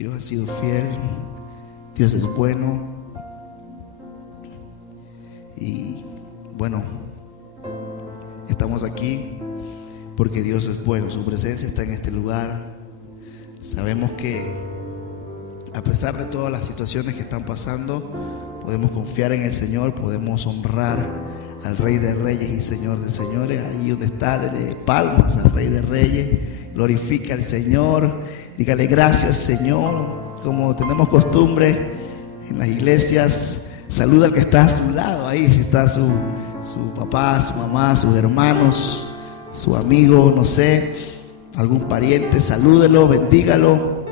Dios ha sido fiel, Dios es bueno. Y bueno, estamos aquí porque Dios es bueno, su presencia está en este lugar. Sabemos que a pesar de todas las situaciones que están pasando, podemos confiar en el Señor, podemos honrar al Rey de Reyes y Señor de Señores. Ahí donde está, dele palmas al Rey de Reyes, glorifica al Señor, dígale gracias Señor. Como tenemos costumbre en las iglesias, saluda al que está a su lado ahí, si está su papá, su mamá, sus hermanos, su amigo, no sé, algún pariente, salúdelo, bendígalo,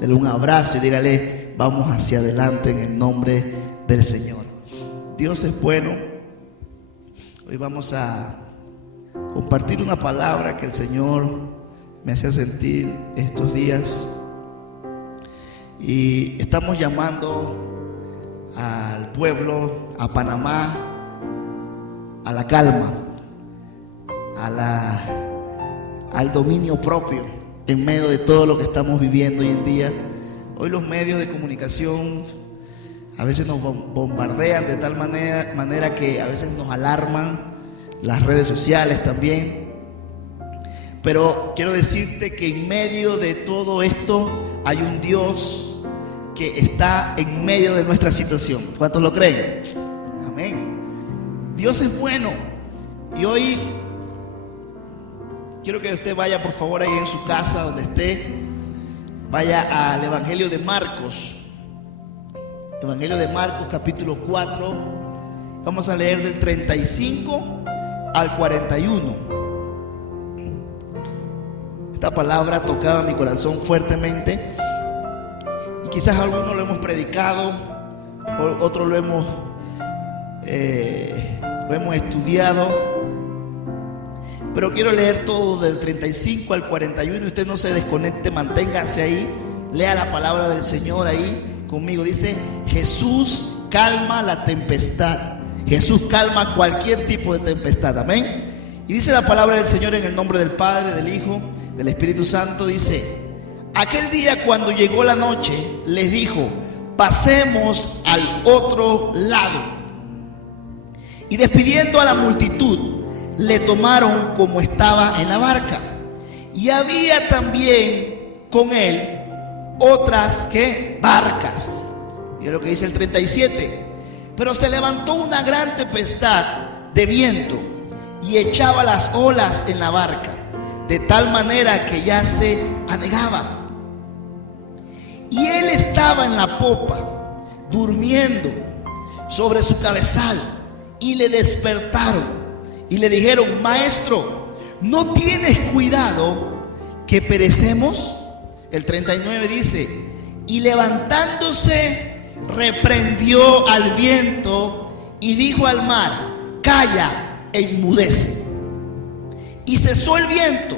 dele un abrazo y dígale vamos hacia adelante en el nombre del Señor. Dios es bueno. Hoy vamos a compartir una palabra que el Señor me hacía sentir estos días, y estamos llamando al pueblo, a Panamá, a la calma, al dominio propio en medio de todo lo que estamos viviendo hoy en día. Hoy los medios de comunicación a veces nos bombardean de tal manera que a veces nos alarman, las redes sociales también. Pero quiero decirte que en medio de todo esto hay un Dios que está en medio de nuestra situación. ¿Cuántos lo creen? Amén. Dios es bueno. Y hoy quiero que usted vaya por favor ahí en su casa donde esté, vaya al Evangelio de Marcos. Evangelio de Marcos capítulo 4. Vamos a leer del 35 al 41. Esta palabra tocaba mi corazón fuertemente, y quizás algunos lo hemos predicado, otros lo hemos estudiado, pero quiero leer todo del 35 al 41. Usted no se desconecte, manténgase ahí, lea la palabra del Señor ahí conmigo. Dice: Jesús calma la tempestad. Jesús calma cualquier tipo de tempestad, amén. Y dice la palabra del Señor en el nombre del Padre, del Hijo, del Espíritu Santo. Dice: aquel día cuando llegó la noche, les dijo: pasemos al otro lado. Y despidiendo a la multitud, le tomaron como estaba en la barca. Y había también con él otras barcas. Mira lo que dice el 37. Pero se levantó una gran tempestad de viento y echaba las olas en la barca, de tal manera que ya se anegaba. Y él estaba en la popa, durmiendo sobre su cabezal, y le despertaron y le dijeron: maestro, ¿no tienes cuidado que perecemos? El 39 dice: y levantándose reprendió al viento y dijo al mar: calla e inmudece. Y cesó el viento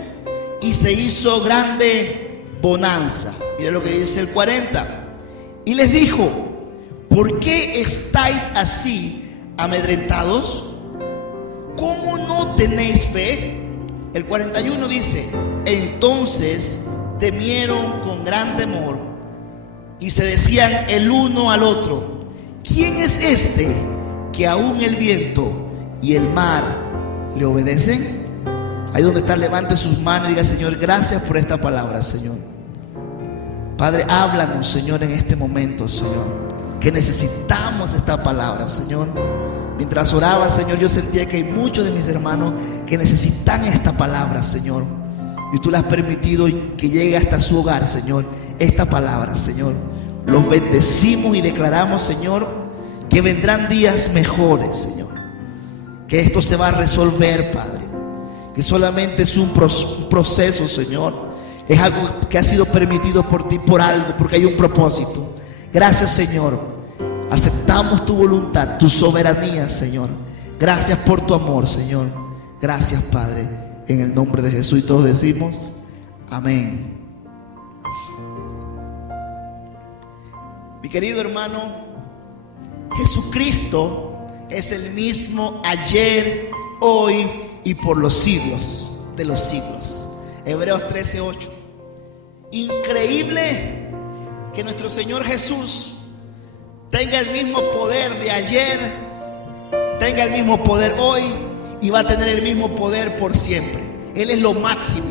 y se hizo grande bonanza. Mira lo que dice el 40. Y les dijo: ¿por qué estáis así amedrentados? ¿Cómo no tenéis fe? El 41 dice: entonces temieron con gran temor y se decían el uno al otro: ¿quién es este que aún el viento y el mar le obedecen? Ahí donde está, levante sus manos y diga: Señor, gracias por esta palabra, Señor. Padre, háblanos, Señor, en este momento, Señor, que necesitamos esta palabra, Señor. Mientras oraba, Señor, yo sentía que hay muchos de mis hermanos que necesitan esta palabra, Señor. Y tú le has permitido que llegue hasta su hogar, Señor, esta palabra, Señor. Los bendecimos y declaramos, Señor, que vendrán días mejores, Señor. Que esto se va a resolver, Padre. Que solamente es un proceso, Señor. Es algo que ha sido permitido por ti, por algo, porque hay un propósito. Gracias, Señor. Aceptamos tu voluntad, tu soberanía, Señor. Gracias por tu amor, Señor. Gracias, Padre, en el nombre de Jesús. Y todos decimos amén. Mi querido hermano, Jesucristo es el mismo ayer, hoy y por los siglos de los siglos. Hebreos 13:8. Increíble que nuestro Señor Jesús tenga el mismo poder de ayer, tenga el mismo poder hoy y va a tener el mismo poder por siempre. Él es lo máximo.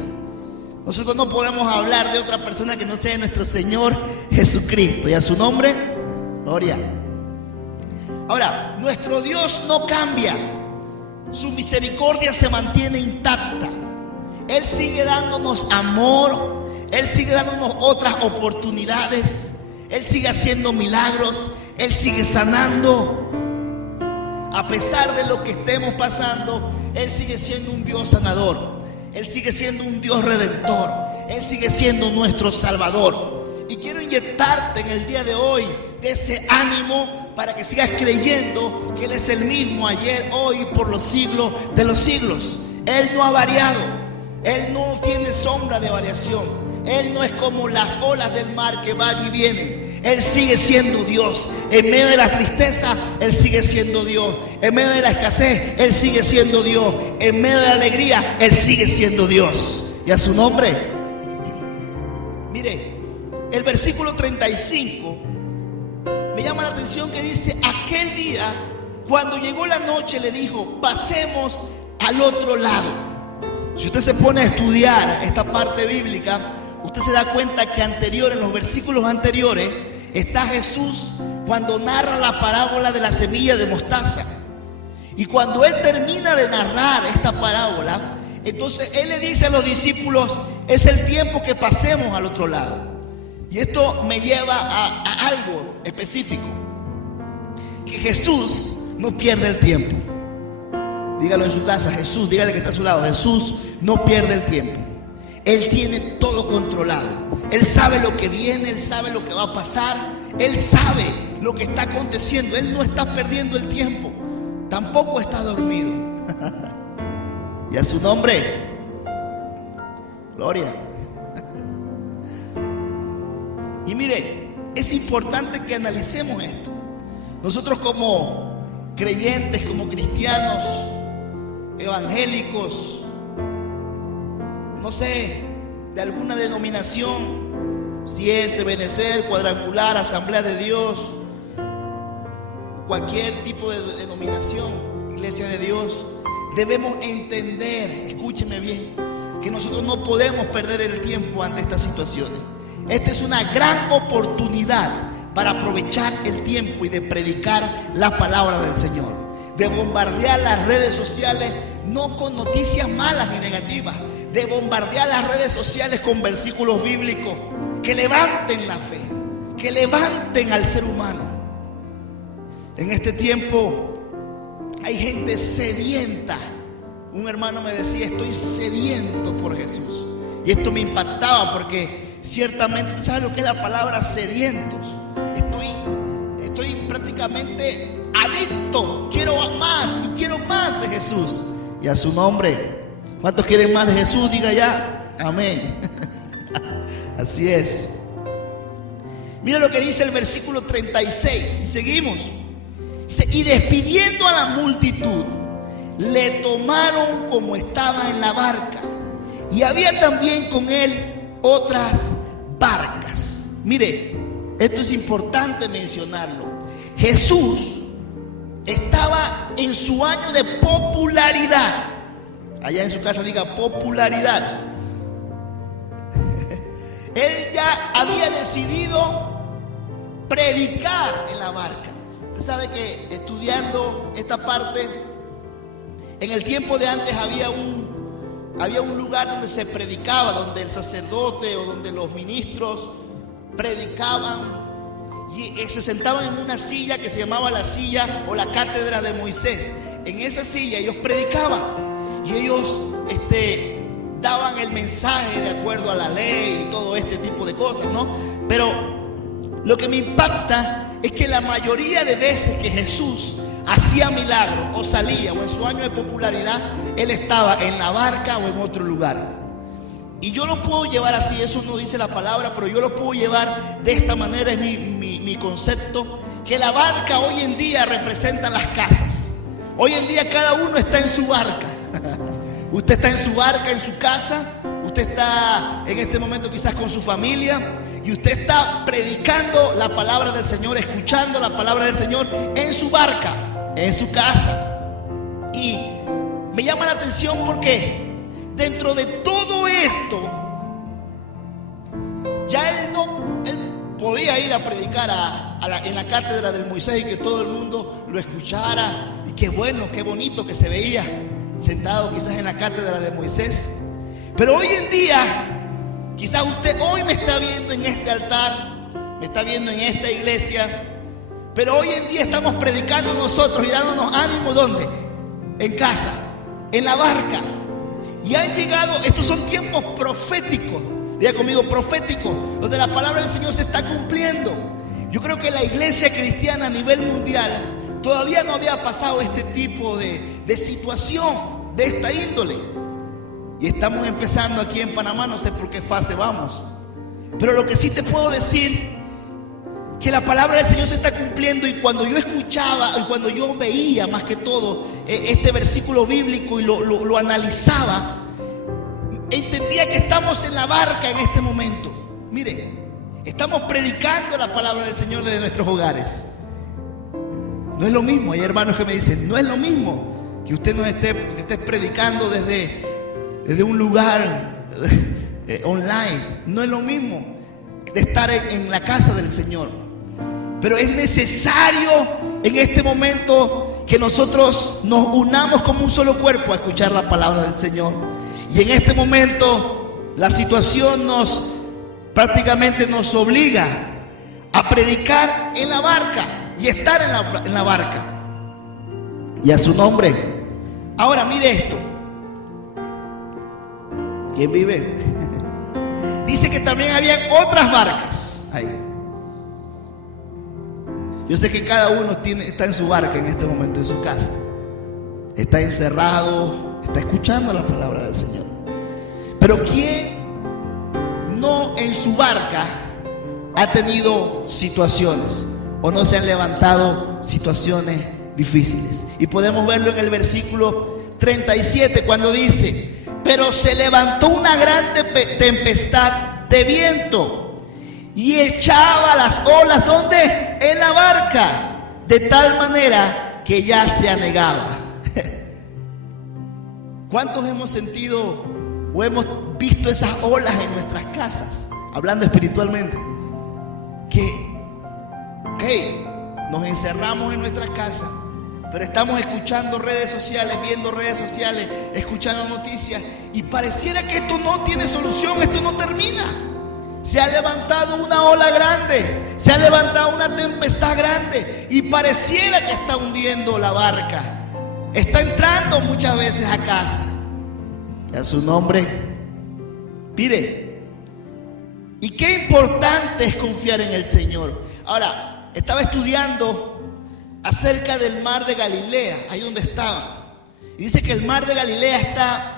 Nosotros no podemos hablar de otra persona que no sea nuestro Señor Jesucristo. Y a su nombre, gloria. Ahora, nuestro Dios no cambia. Su misericordia se mantiene intacta. Él sigue dándonos amor. Él sigue dándonos otras oportunidades. Él sigue haciendo milagros. Él sigue sanando. A pesar de lo que estemos pasando, Él sigue siendo un Dios sanador. Él sigue siendo un Dios redentor. Él sigue siendo nuestro Salvador. Y quiero inyectarte en el día de hoy de ese ánimo para que sigas creyendo que Él es el mismo ayer, hoy y por los siglos de los siglos. Él no ha variado. Él no tiene sombra de variación. Él no es como las olas del mar que van y vienen. Él sigue siendo Dios. En medio de la tristeza, Él sigue siendo Dios. En medio de la escasez, Él sigue siendo Dios. En medio de la alegría, Él sigue siendo Dios. Y a su nombre. Mire, el versículo 35 me llama la atención que dice: aquel día, cuando llegó la noche, le dijo: pasemos al otro lado. Si usted se pone a estudiar esta parte bíblica, usted se da cuenta que en los versículos anteriores, está Jesús cuando narra la parábola de la semilla de mostaza. Y cuando Él termina de narrar esta parábola, entonces Él le dice a los discípulos: es el tiempo que pasemos al otro lado. Y esto me lleva a algo específico, que Jesús no pierde el tiempo. Dígalo en su casa, Jesús, dígale que está a su lado: Jesús no pierde el tiempo. Él tiene todo controlado. Él sabe lo que viene, Él sabe lo que va a pasar, Él sabe lo que está aconteciendo. Él no está perdiendo el tiempo, tampoco está dormido. Y a su nombre, gloria. Y mire, es importante que analicemos esto. Nosotros como creyentes, como cristianos, evangélicos, no sé, de alguna denominación, si es Ebenecer, Cuadrangular, Asamblea de Dios, cualquier tipo de denominación, Iglesia de Dios, debemos entender, escúcheme bien, que nosotros no podemos perder el tiempo ante estas situaciones. Esta es una gran oportunidad para aprovechar el tiempo y de predicar la palabra del Señor, de bombardear las redes sociales, no con noticias malas ni negativas, de bombardear las redes sociales con versículos bíblicos que levanten la fe, que levanten al ser humano. En este tiempo hay gente sedienta. Un hermano me decía: estoy sediento por Jesús. Y esto me impactaba porque ciertamente, ¿tú sabes lo que es la palabra sedientos? Estoy prácticamente adicto. Quiero más y quiero más de Jesús. Y a su nombre. ¿Cuántos quieren más de Jesús? Diga ya, amén. Así es. Mira lo que dice el versículo 36. Y seguimos. Y despidiendo a la multitud, le tomaron como estaba en la barca. Y había también con él otras barcas. Mire, esto es importante mencionarlo. Jesús estaba en su año de popularidad. Allá en su casa diga popularidad. Él ya había decidido predicar en la barca. Usted sabe que estudiando esta parte, en el tiempo de antes había un lugar donde se predicaba, donde el sacerdote o donde los ministros predicaban y se sentaban en una silla que se llamaba la silla o la cátedra de Moisés. En esa silla ellos predicaban. Y ellos daban el mensaje de acuerdo a la ley y todo este tipo de cosas, ¿no? Pero lo que me impacta es que la mayoría de veces que Jesús hacía milagros o salía o en su año de popularidad, Él estaba en la barca o en otro lugar. Y yo lo puedo llevar así, eso no dice la palabra, pero yo lo puedo llevar de esta manera, es mi concepto, que la barca hoy en día representa las casas. Hoy en día cada uno está en su barca. Usted está en su barca, en su casa. Usted está en este momento quizás con su familia. y usted está predicando la palabra del Señor, escuchando la palabra del Señor en su barca, en su casa. Y me llama la atención porque dentro de todo esto, ya él podía ir a predicar en la cátedra del Moisés y que todo el mundo lo escuchara. Y qué bueno, qué bonito que se veía sentado quizás en la cátedra de Moisés. Pero hoy en día, quizás usted hoy me está viendo en este altar, me está viendo en esta iglesia, pero hoy en día estamos predicando nosotros y dándonos ánimo. ¿Dónde? En casa, en la barca. Y han llegado, estos son tiempos proféticos, diga conmigo, proféticos, donde la palabra del Señor se está cumpliendo. Yo creo que la iglesia cristiana a nivel mundial todavía no había pasado este tipo de situación, de esta índole. Y estamos empezando aquí en Panamá, no sé por qué fase vamos. Pero lo que sí te puedo decir, que la palabra del Señor se está cumpliendo. Y cuando yo escuchaba, y cuando yo veía más que todo este versículo bíblico y lo analizaba, entendía que estamos en la barca en este momento. Mire, estamos predicando la palabra del Señor desde nuestros hogares. No es lo mismo, hay hermanos que me dicen, no es lo mismo que usted que esté predicando desde un lugar online. No es lo mismo de estar en la casa del Señor. Pero es necesario en este momento que nosotros nos unamos como un solo cuerpo a escuchar la palabra del Señor. Y en este momento la situación prácticamente nos obliga a predicar en la barca y estar en la barca. Y a su nombre. Ahora mire esto. ¿Quién vive? Dice que también habían otras barcas ahí. Yo sé que cada uno está en su barca en este momento, en su casa. Está encerrado, está escuchando la palabra del Señor. Pero ¿quién no en su barca ha tenido situaciones o no se han levantado situaciones difíciles? Y podemos verlo en el versículo 37 cuando dice: pero se levantó una gran tempestad de viento y echaba las olas, ¿dónde? En la barca, de tal manera que ya se anegaba. ¿Cuántos hemos sentido o hemos visto esas olas en nuestras casas? Hablando espiritualmente, que nos encerramos en nuestras casas, pero estamos escuchando redes sociales, viendo redes sociales, escuchando noticias, y pareciera que esto no tiene solución, esto no termina. Se ha levantado una ola grande, se ha levantado una tempestad grande y pareciera que está hundiendo la barca. Está entrando muchas veces a casa. Y a su nombre, mire, y qué importante es confiar en el Señor. Ahora, estaba estudiando acerca del mar de Galilea, ahí donde estaba. Y dice que el mar de Galilea está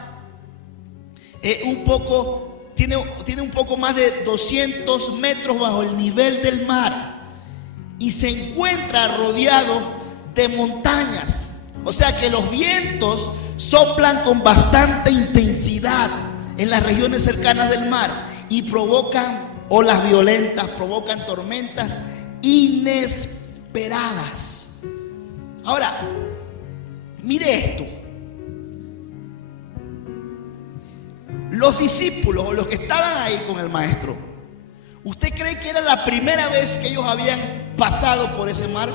tiene un poco más de 200 metros bajo el nivel del mar. Y se encuentra rodeado de montañas. O sea que los vientos soplan con bastante intensidad en las regiones cercanas del mar y provocan olas violentas, provocan tormentas inesperadas. Ahora, mire esto. Los discípulos o los que estaban ahí con el maestro, ¿usted cree que era la primera vez que ellos habían pasado por ese mar?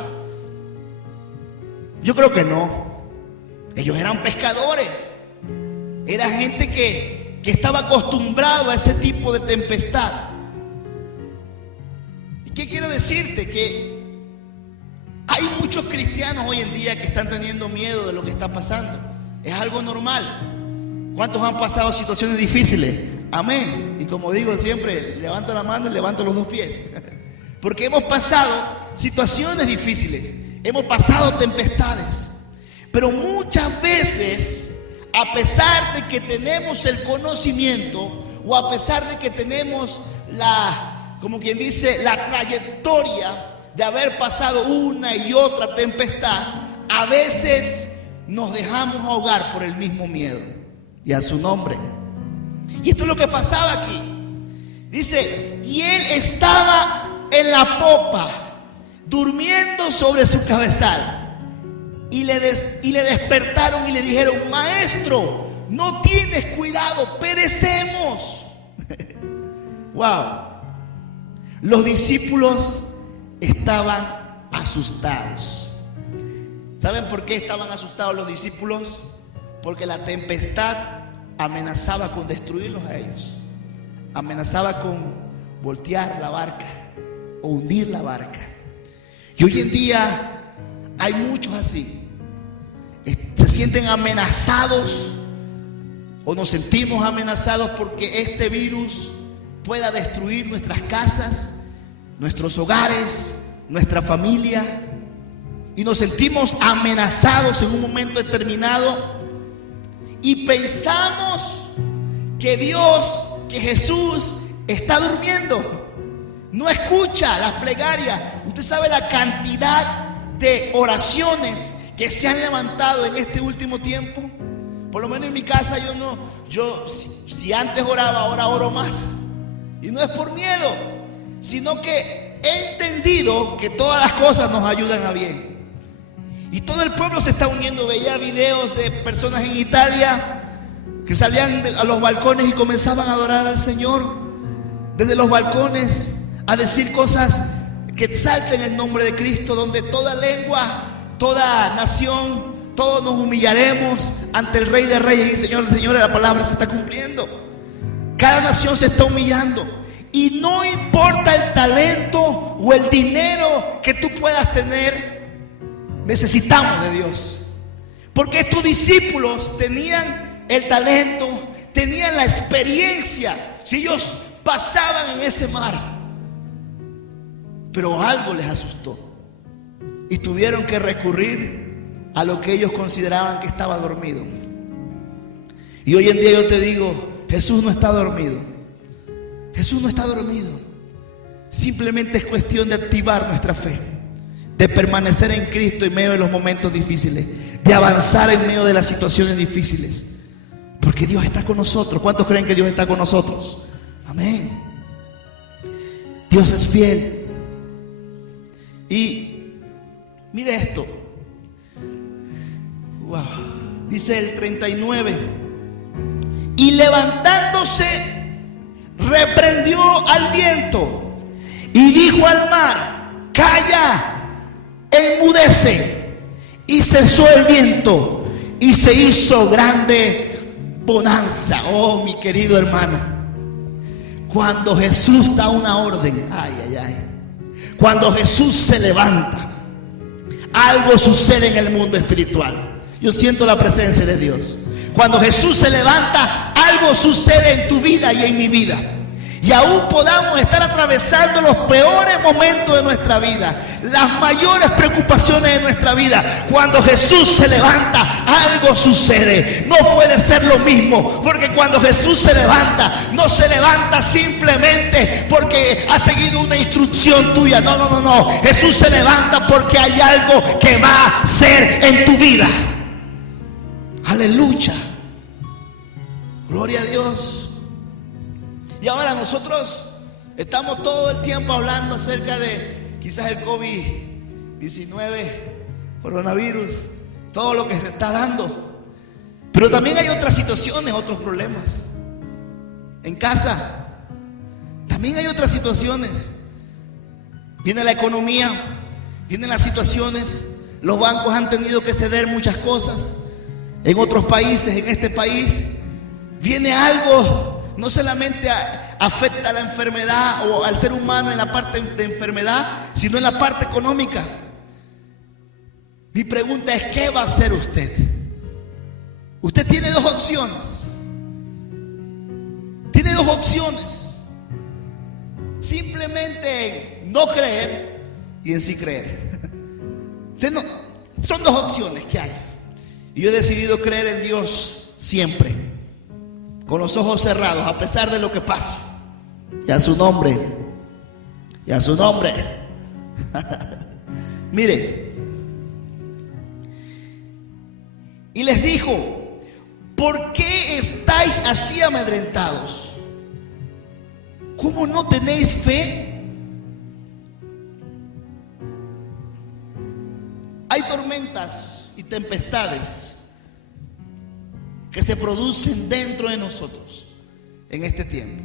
Yo creo que no. Ellos eran pescadores. Era gente que estaba acostumbrado a ese tipo de tempestad. ¿Y qué quiero decirte? Que hay muchos cristianos hoy en día que están teniendo miedo de lo que está pasando. Es algo normal. ¿Cuántos han pasado situaciones difíciles? Amén. Y como digo siempre, levanto la mano y levanto los dos pies. Porque hemos pasado situaciones difíciles, hemos pasado tempestades. Pero muchas veces, a pesar de que tenemos el conocimiento, o a pesar de que tenemos como quien dice, la trayectoria de haber pasado una y otra tempestad, a veces nos dejamos ahogar por el mismo miedo. Y a su nombre. Y esto es lo que pasaba aquí. Dice, y él estaba en la popa, durmiendo sobre su cabezal. Y le despertaron y le dijeron, maestro, no tienes cuidado, perecemos. Wow. Los discípulos estaban asustados. ¿Saben por qué estaban asustados los discípulos? Porque la tempestad amenazaba con destruirlos a ellos. Amenazaba con voltear la barca o hundir la barca. Y hoy en día hay muchos así. Se sienten amenazados o nos sentimos amenazados porque este virus pueda destruir nuestras casas, nuestros hogares, nuestra familia. Y nos sentimos amenazados en un momento determinado y pensamos que Dios, que Jesús está durmiendo, no escucha las plegarias. Usted sabe la cantidad de oraciones que se han levantado en este último tiempo. Por lo menos en mi casa si antes oraba, ahora oro más. Y no es por miedo, sino que he entendido que todas las cosas nos ayudan a bien. Y todo el pueblo se está uniendo. Veía videos de personas en Italia que salían a los balcones y comenzaban a adorar al Señor desde los balcones, a decir cosas que exalten el nombre de Cristo, donde toda lengua, toda nación, todos nos humillaremos ante el Rey de Reyes y Señor de Señores. La palabra se está cumpliendo. Cada nación se está humillando. Y no importa el talento o el dinero que tú puedas tener, necesitamos de Dios. Porque estos discípulos tenían el talento, tenían la experiencia. Si ellos pasaban en ese mar, pero algo les asustó y tuvieron que recurrir a lo que ellos consideraban que estaba dormido. Y hoy en día yo te digo, Jesús no está dormido. Jesús no está dormido. Simplemente es cuestión de activar nuestra fe, de permanecer en Cristo en medio de los momentos difíciles, de avanzar en medio de las situaciones difíciles, porque Dios está con nosotros. ¿Cuántos creen que Dios está con nosotros? Amén. Dios es fiel. Y mire esto. Wow. Dice el 39. Y levantándose, reprendió al viento y dijo al mar: calla, enmudece. Y cesó el viento y se hizo grande bonanza. Oh, mi querido hermano, cuando Jesús da una orden, cuando Jesús se levanta, algo sucede en el mundo espiritual. Yo siento la presencia de Dios. Cuando Jesús se levanta, algo sucede en tu vida y en mi vida. Y aún podamos estar atravesando los peores momentos de nuestra vida, las mayores preocupaciones de nuestra vida. Cuando Jesús se levanta, algo sucede. No puede ser lo mismo, porque cuando Jesús se levanta, no se levanta simplemente porque ha seguido una instrucción tuya. No. Jesús se levanta porque hay algo que va a hacer en tu vida. Aleluya. Gloria a Dios. Y ahora nosotros estamos todo el tiempo hablando acerca de quizás el COVID-19, coronavirus, todo lo que se está dando. Pero también hay otras situaciones, otros problemas. En casa también hay otras situaciones. Viene la economía, vienen las situaciones. Los bancos han tenido que ceder muchas cosas. En otros países, en este país, viene algo. No solamente afecta a la enfermedad o al ser humano en la parte de enfermedad, sino en la parte económica. Mi pregunta es: ¿qué va a hacer usted? Usted tiene dos opciones. Tiene dos opciones. Simplemente en no creer y en sí creer. Son dos opciones que hay. Y yo he decidido creer en Dios siempre, con los ojos cerrados, a pesar de lo que pase. Y a su nombre. Y a su nombre. Mire. Y les dijo: ¿por qué estáis así amedrentados? ¿Cómo no tenéis fe? Hay tormentas y tempestades que se producen dentro de nosotros en este tiempo.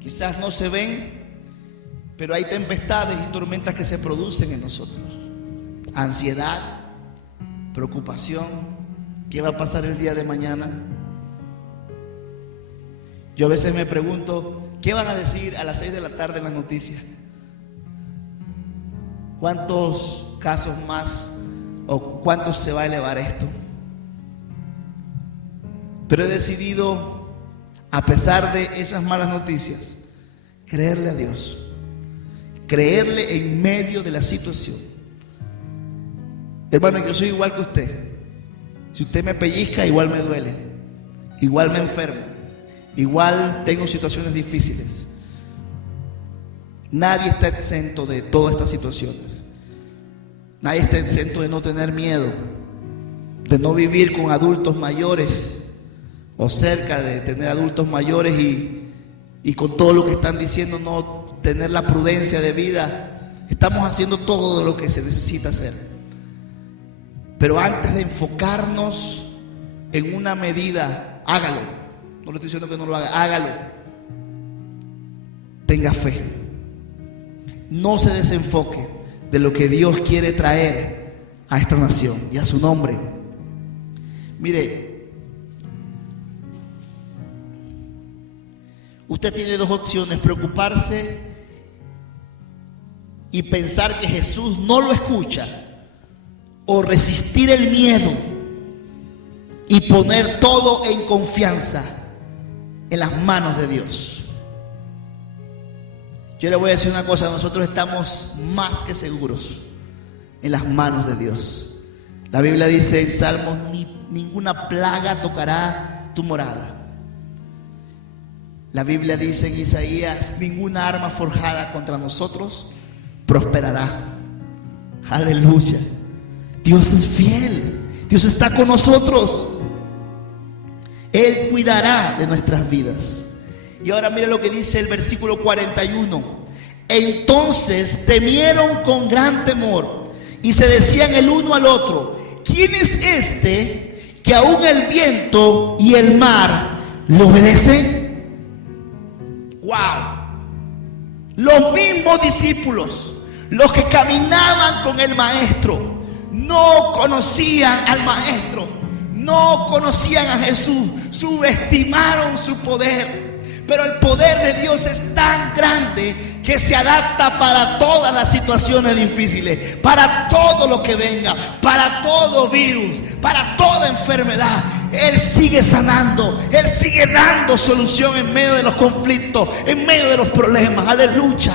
Quizás no se ven, pero hay tempestades y tormentas que se producen en nosotros. Ansiedad, preocupación, ¿qué va a pasar el día de mañana? Yo a veces me pregunto, ¿qué van a decir a las 6 de la tarde en las noticias? ¿Cuántos casos más o cuántos se va a elevar esto? Pero he decidido, a pesar de esas malas noticias, creerle a Dios, creerle en medio de la situación. Hermano, yo soy igual que usted. Si usted me pellizca, igual me duele, igual me enfermo, igual tengo situaciones difíciles. Nadie está exento de todas estas situaciones. Nadie está exento de no tener miedo, de no vivir con adultos mayores o cerca de tener adultos mayores y con todo lo que están diciendo no tener la prudencia de vida. Estamos haciendo todo lo que se necesita hacer. Pero antes de enfocarnos en una medida, hágalo. No le estoy diciendo que no lo haga, hágalo. Tenga fe. No se desenfoque de lo que Dios quiere traer a esta nación y a su nombre. Mire, usted tiene dos opciones: preocuparse y pensar que Jesús no lo escucha, o resistir el miedo y poner todo en confianza en las manos de Dios. Yo le voy a decir una cosa: nosotros estamos más que seguros en las manos de Dios. La Biblia dice en Salmos: ninguna plaga tocará tu morada. La Biblia dice en Isaías: ninguna arma forjada contra nosotros prosperará. Aleluya. Dios es fiel. Dios está con nosotros. Él cuidará de nuestras vidas. Y ahora mira lo que dice el versículo 41. Entonces temieron con gran temor y se decían el uno al otro: ¿quién es este que aún el viento y el mar le obedecen? ¡Wow! Los mismos discípulos, los que caminaban con el maestro, no conocían al maestro, no conocían a Jesús, subestimaron su poder. Pero el poder de Dios es tan grande que se adapta para todas las situaciones difíciles, para todo lo que venga, para todo virus, para toda enfermedad. Él sigue sanando, Él sigue dando solución en medio de los conflictos, en medio de los problemas. Aleluya.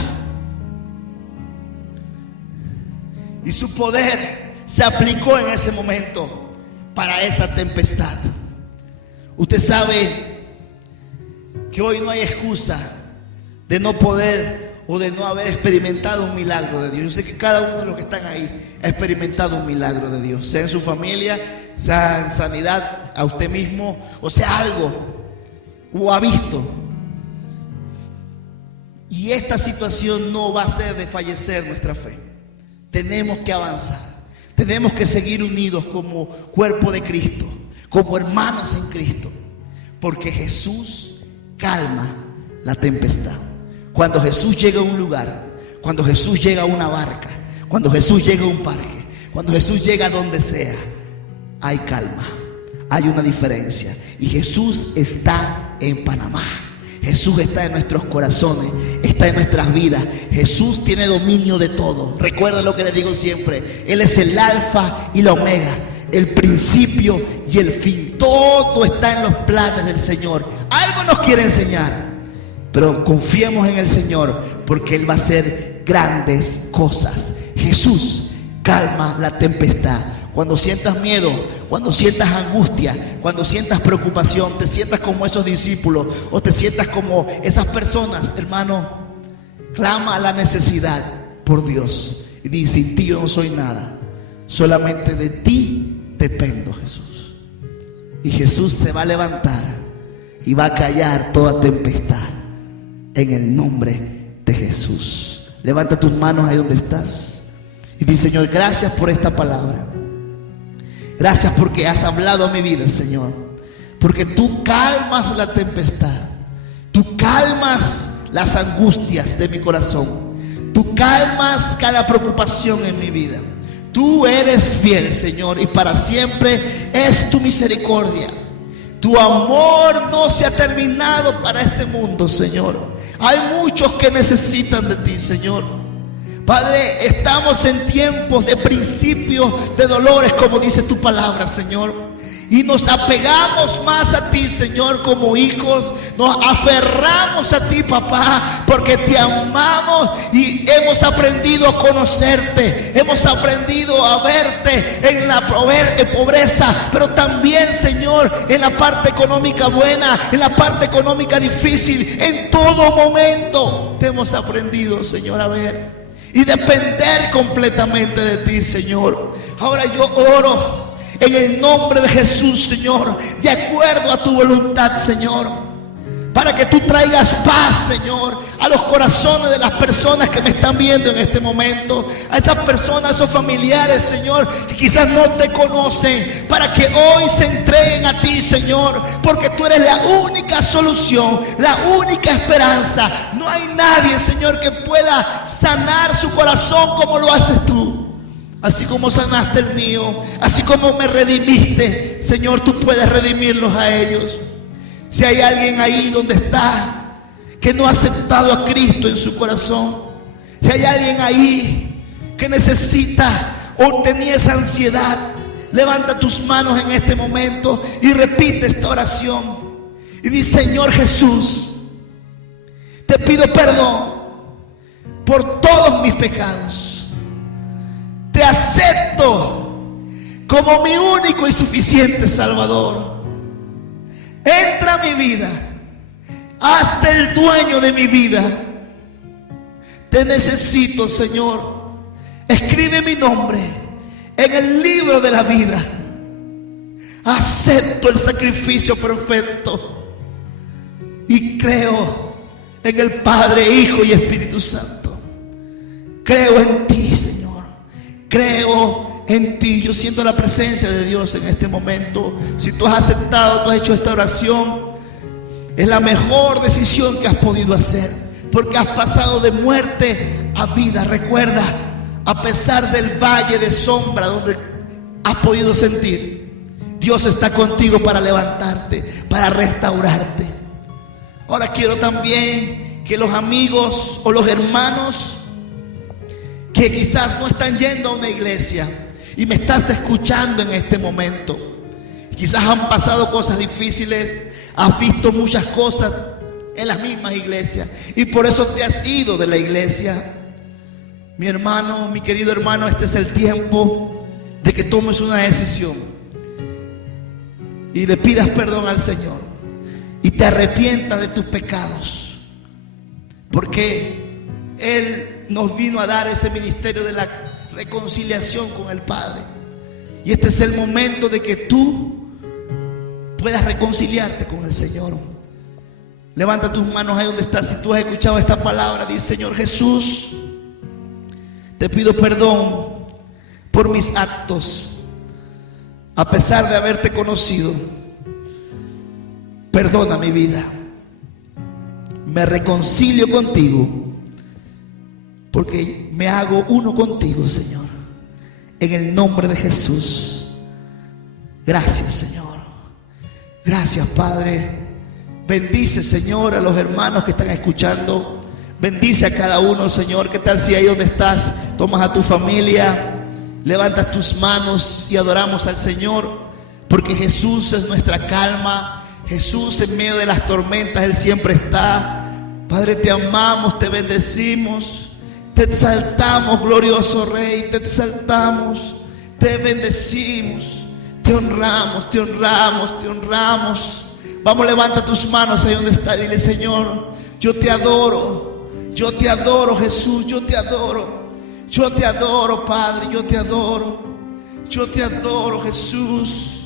Y su poder se aplicó en ese momento para esa tempestad. Usted sabe que hoy no hay excusa de no poder o de no haber experimentado un milagro de Dios. Yo sé que cada uno de los que están ahí ha experimentado un milagro de Dios, sea en su familia, sea en sanidad a usted mismo, o sea algo, o ha visto. Y esta situación no va a ser de fallecer nuestra fe. Tenemos que avanzar, tenemos que seguir unidos como cuerpo de Cristo, como hermanos en Cristo, porque Jesús calma la tempestad. Cuando Jesús llega a un lugar, cuando Jesús llega a una barca, cuando Jesús llega a un parque, cuando Jesús llega a donde sea, hay calma, hay una diferencia. Y Jesús está en Panamá, Jesús está en nuestros corazones, está en nuestras vidas. Jesús tiene dominio de todo. Recuerda lo que les digo siempre: Él es el alfa y la omega, el principio y el fin. Todo está en los planes del Señor. Algo nos quiere enseñar, pero confiemos en el Señor, porque Él va a hacer grandes cosas. Jesús calma la tempestad. Cuando sientas miedo, cuando sientas angustia, cuando sientas preocupación, te sientas como esos discípulos o te sientas como esas personas, hermano, clama la necesidad por Dios y dice: sin ti yo no soy nada, solamente de ti dependo, Jesús. Y Jesús se va a levantar y va a callar toda tempestad en el nombre de Jesús. Levanta tus manos ahí donde estás y dice: Señor, gracias por esta palabra. Gracias porque has hablado a mi vida, Señor. Porque tú calmas la tempestad. Tú calmas las angustias de mi corazón. Tú calmas cada preocupación en mi vida. Tú eres fiel, Señor, y para siempre es tu misericordia. Tu amor no se ha terminado para este mundo, Señor. Hay muchos que necesitan de ti, Señor. Padre, estamos en tiempos de principios de dolores, como dice tu palabra, Señor. Y nos apegamos más a ti, Señor, como hijos. Nos aferramos a ti, papá, porque te amamos y hemos aprendido a conocerte. Hemos aprendido a verte en la pobreza, pero también, Señor, en la parte económica buena, en la parte económica difícil. En todo momento te hemos aprendido, Señor, a ver y depender completamente de ti, Señor. Ahora yo oro en el nombre de Jesús, Señor, de acuerdo a tu voluntad, Señor, para que tú traigas paz, Señor, a los corazones de las personas que me están viendo en este momento, a esas personas, esos familiares, Señor, que quizás no te conocen, para que hoy se entreguen a ti, Señor, porque tú eres la única solución, la única esperanza. No hay nadie, Señor, que pueda sanar su corazón como lo haces tú. Así como sanaste el mío, así como me redimiste, Señor, tú puedes redimirlos a ellos. Si hay alguien ahí donde está que no ha aceptado a Cristo en su corazón, si hay alguien ahí que necesita o tenía esa ansiedad, levanta tus manos en este momento y repite esta oración y dice: Señor Jesús, te pido perdón por todos mis pecados. Te acepto como mi único y suficiente Salvador. Entra a mi vida, hazte el dueño de mi vida. Te necesito, Señor. Escribe mi nombre en el libro de la vida. Acepto el sacrificio perfecto y creo en el Padre, Hijo y Espíritu Santo. Creo en ti, Señor. Creo en ti. Yo siento la presencia de Dios en este momento. Si tú has aceptado, tú has hecho esta oración, es la mejor decisión que has podido hacer, porque has pasado de muerte a vida. Recuerda, a pesar del valle de sombra donde has podido sentir, Dios está contigo para levantarte, para restaurarte. Ahora quiero también que los amigos o los hermanos que quizás no están yendo a una iglesia y me estás escuchando en este momento, quizás han pasado cosas difíciles, has visto muchas cosas en las mismas iglesias y por eso te has ido de la iglesia. Mi hermano, mi querido hermano, este es el tiempo de que tomes una decisión y le pidas perdón al Señor y te arrepientas de tus pecados, porque Él nos vino a dar ese ministerio de la reconciliación con el Padre. Y este es el momento de que tú puedas reconciliarte con el Señor. Levanta tus manos ahí donde estás. Si tú has escuchado esta palabra, dice: Señor Jesús, te pido perdón por mis actos. A pesar de haberte conocido, perdona mi vida. Me reconcilio contigo, porque me hago uno contigo, Señor. En el nombre de Jesús. Gracias, Señor. Gracias, Padre. Bendice, Señor, a los hermanos que están escuchando. Bendice a cada uno, Señor. ¿Qué tal si ahí donde estás tomas a tu familia, levantas tus manos y adoramos al Señor? Porque Jesús es nuestra calma. Jesús en medio de las tormentas, Él siempre está. Padre, te amamos, te bendecimos. Te exaltamos, glorioso Rey, te exaltamos, te bendecimos, te honramos, te honramos, te honramos. Vamos, levanta tus manos ahí donde está, dile: Señor, yo te adoro Jesús, yo te adoro, Padre, yo te adoro Jesús.